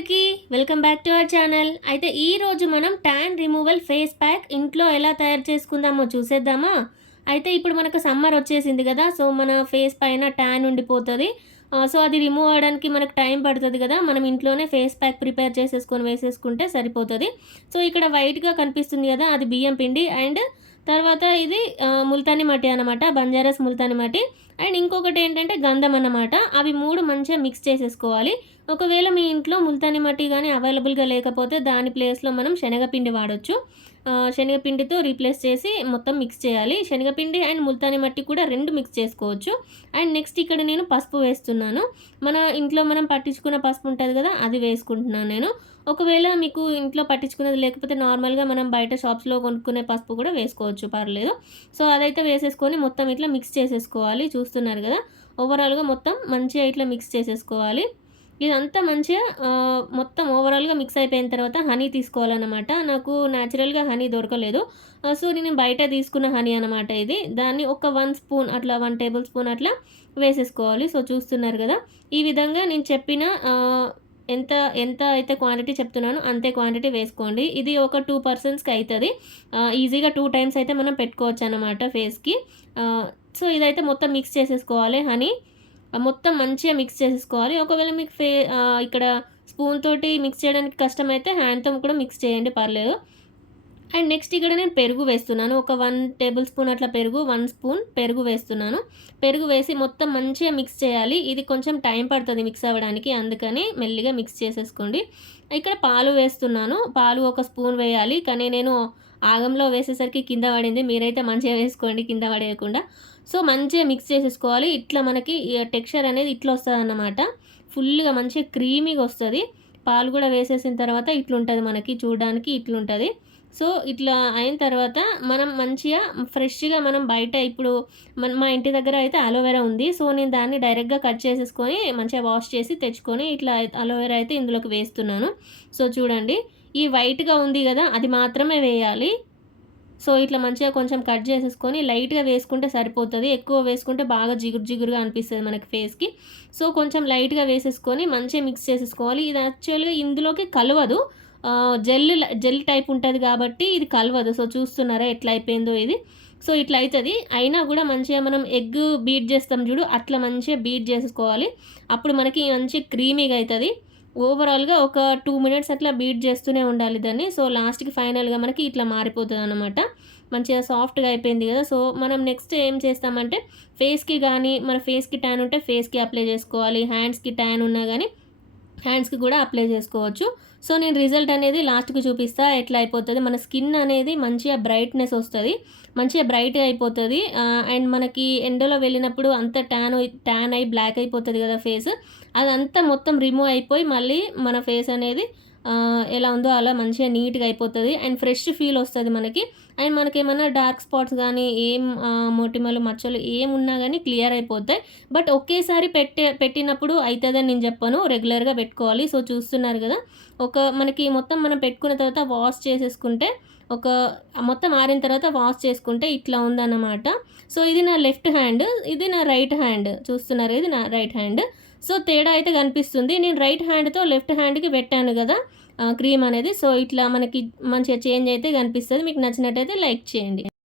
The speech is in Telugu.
అందరికీ welcome back to our channel. అయితే ఈరోజు మనం ట్యాన్ రిమూవల్ ఫేస్ ప్యాక్ ఇంట్లో ఎలా తయారు చేసుకుందామో చూసేద్దామా? అయితే ఇప్పుడు మనకు సమ్మర్ వచ్చేసింది కదా! సో, మన ఫేస్ పైన ట్యాన్ ఉండిపోతది. సో, అది రిమూవ్ అవ్వడానికి మనకు టైం పడతది కదా! మనం ఇంట్లోనే ఫేస్ ప్యాక్ ప్రిపేర్ చేసేసుకొని వేసేసుకుంటే సరిపోతది. సో, ఇక్కడ వైట్‌గా కనిపిస్తుంది కదా! అది బియ్యం పిండి అండ్ తర్వాత ఇది ముల్తానీ మట్టి అనమాట. బంజారాస్ ముల్తానీ మట్టి. అండ్ ఇంకొకటేంటంటే గంధం అన్నమాట. అవి 3 మంచిగా మిక్స్ చేసేసుకోవాలి. ఒకవేళ మీ ఇంట్లో ముల్తానీ మట్టి గానీ అవైలబుల్‌గా లేకపోతే దాని ప్లేస్‌లో మనం శనగపిండి వాడొచ్చు. శనగపిండితో రీప్లేస్ చేసి మొత్తం మిక్స్ చేయాలి. శనగపిండి అండ్ ముల్తానీ మట్టి కూడా 2 మిక్స్ చేసుకోవచ్చు. అండ్ నెక్స్ట్ ఇక్కడ నేను పసుపు వేస్తున్నాను. మన ఇంట్లో మనం పట్టించుకున్న పసుపు ఉంటది కదా! అది వేసుకుంటున్నాను నేను. ఒకవేళ మీకు ఇంట్లో పట్టించుకునేది లేకపోతే నార్మల్‌గా మనం బయట షాప్స్‌లో కొనుక్కునే పసుపు కూడా వేసుకోవచ్చు, పర్లేదు. సో, అదైతే వేసేసుకొని మొత్తం ఇట్లా మిక్స్ చేసేసుకోవాలి. చూస్తున్నారు కదా! ఓవరాల్‌గా మొత్తం మంచిగా ఇట్లా మిక్స్ చేసేసుకోవాలి. ఇదంతా మంచిగా మొత్తం ఓవరాల్‌గా మిక్స్ అయిపోయిన తర్వాత హనీ తీసుకోవాలన్నమాట. నాకు నేచురల్‌గా హనీ దొరకలేదు. సో, నేను బయట తీసుకున్న హనీ అనమాట ఇది. దాన్ని ఒక 1 స్పూన్ అట్లా 1 టేబుల్ స్పూన్ అట్లా వేసేసుకోవాలి. సో, చూస్తున్నారు కదా! ఈ విధంగా నేను చెప్పిన ఎంత ఎంత అయితే క్వాంటిటీ చెప్తున్నానో అంతే క్వాంటిటీ వేసుకోండి. ఇది ఒక 2 పర్సన్స్‌కి అయితది. ఈజీగా 2 టైమ్స్ అయితే మనం పెట్టుకోవచ్చనమాట ఫేస్‌కి. సో, ఇదైతే మొత్తం మిక్స్ చేసేసుకోవాలి హనీ. మొత్తం మంచిగా మిక్స్ చేసేసుకోవాలి. ఒకవేళ మీకు ఇక్కడ స్పూన్ తోటి మిక్స్ చేయడానికి కష్టమైతే హ్యాండ్‌తో కూడా మిక్స్ చేయండి, పర్లేదు. అండ్ నెక్స్ట్ ఇక్కడ నేను పెరుగు వేస్తున్నాను. ఒక 1 టేబుల్ స్పూన్ అట్లా పెరుగు, 1 స్పూన్ పెరుగు వేస్తున్నాను. పెరుగు వేసి మొత్తం మంచిగా మిక్స్ చేయాలి. ఇది కొంచెం టైం పడుతుంది మిక్స్ అవ్వడానికి, అందుకని మెల్లిగా మిక్స్ చేసేసుకోండి. ఇక్కడ పాలు వేస్తున్నాను. పాలు ఒక స్పూన్ వేయాలి. కానీ నేను ఆగంలో వేసేసరికి కింద పడింది. మీరైతే మంచిగా వేసుకోండి కింద పడేయకుండా. సో, మంచిగా మిక్స్ చేసేసుకోవాలి. ఇట్లా మనకి టెక్స్చర్ అనేది ఇట్లా వస్తదన్నమాట. ఫుల్‌గా మంచిగా క్రీమీగా వస్తది. పాలు కూడా వేసేసిన తర్వాత ఇట్లుంటది మనకి చూడడానికి ఇట్లుంటది. సో, ఇట్లా అయిన తర్వాత మనం మంచిగా ఫ్రెష్‌గా మనం బయట ఇప్పుడు మా ఇంటి దగ్గర అయితే అలోవెరా ఉంది. సో, నేను దాన్ని డైరెక్ట్‌గా కట్ చేసేసుకొని మంచిగా వాష్ చేసి తెచ్చుకొని ఇట్లా అలోవెరా అయితే ఇందులోకి వేస్తున్నాను. సో, చూడండి ఈ వైట్‌గా ఉంది గదా! అది మాత్రమే వేయాలి. సో, ఇట్లా మంచిగా కొంచెం కట్ చేసేసుకొని లైట్‌గా వేసుకుంటే సరిపోతది. ఎక్కువ వేసుకుంటే బాగా జిగురు జిగురుగా అనిపిస్తది మనకి ఫేస్‌కి. సో, కొంచెం లైట్‌గా వేసేసుకొని మంచిగా మిక్స్ చేసేసుకోవాలి. ఇది యాక్చువల్‌గా ఇందులోకి కలవదు. జెల్ టైప్ ఉంటది కాబట్టి ఇది కలవదు. సో, చూస్తున్నారా ఎట్లా అయిపోయిందో ఇది. సో, ఇట్లా అయితది. అయినా గూడా మంచిగా మనం ఎగ్ బీట్ చేస్తాం చూడు, అట్లా మంచిగా బీట్ చేసుకోవాలి. అప్పుడు మనకి మంచి క్రీమీగా అయితది. ఓవరాల్‌గా ఒక 2 మినిట్స్ అట్లా బీట్ చేస్తూనే ఉండాలి దాన్ని. సో, లాస్ట్‌కి ఫైనల్‌గా మనకి ఇట్లా మారిపోతదనమాట. మంచిగా సాఫ్ట్‌గా అయిపోయింది కదా! సో, మనం నెక్స్ట్ ఏం చేస్తామంటే ఫేస్‌కి గానీ, మన ఫేస్‌కి ట్యాన్ ఉంటే ఫేస్‌కి అప్లై చేసుకోవాలి. హ్యాండ్స్‌కి ట్యాన్ ఉన్నా గానీ హ్యాండ్స్‌కి కూడా అప్లై చేసుకోవచ్చు. సో, నేను రిజల్ట్ అనేది లాస్ట్‌కి చూపిస్తా ఎట్లా అయిపోతది. మన స్కిన్ అనేది మంచిగా బ్రైట్‌నెస్ వస్తది. మంచిగా బ్రైట్‌గా అయిపోతది. అండ్ మనకి ఎండలో వెళ్ళినప్పుడు అంతా ట్యాన్ అయ్యి బ్లాక్ అయిపోతది కదా ఫేస్. అదంతా మొత్తం రిమూవ్ అయిపోయి మళ్ళీ మన ఫేస్ అనేది ఎలా ఉందో అలా మంచిగా నీట్‌గా అయిపోతది. అండ్ ఫ్రెష్ ఫీల్ వస్తది మనకి. అండ్ మనకేమన్నా డార్క్ స్పాట్స్ గానీ, మొటిమలు, మచ్చలు ఏమున్నా గానీ క్లియర్ అయిపోతాయి. బట్ ఒకేసారి పెట్టినప్పుడు అయితదని నేను చెప్పను. రెగ్యులర్‌గా పెట్టుకోవాలి. సో, చూస్తున్నారు గదా! మనకి మొత్తం మనం పెట్టుకున్న తర్వాత వాష్ చేసేసుకుంటే మొత్తం ఆరిన తర్వాత వాష్ చేసుకుంటే ఇట్లా ఉందన్నమాట. సో, ఇది నా లెఫ్ట్ హ్యాండ్. ఇది నా రైట్ హ్యాండ్. చూస్తున్నారు, ఇది నా రైట్ హ్యాండ్. సో, తేడా అయితే కనిపిస్తుంది. నేను రైట్ హ్యాండ్‌తో లెఫ్ట్ హ్యాండ్‌కి పెట్టాను గదా! క్రీమ్ అనేది. సో, ఇట్లా మనకి మంచిగా చేంజ్ అయితే కనిపిస్తది. మీకు నచ్చినట్టయితే లైక్ చేయండి.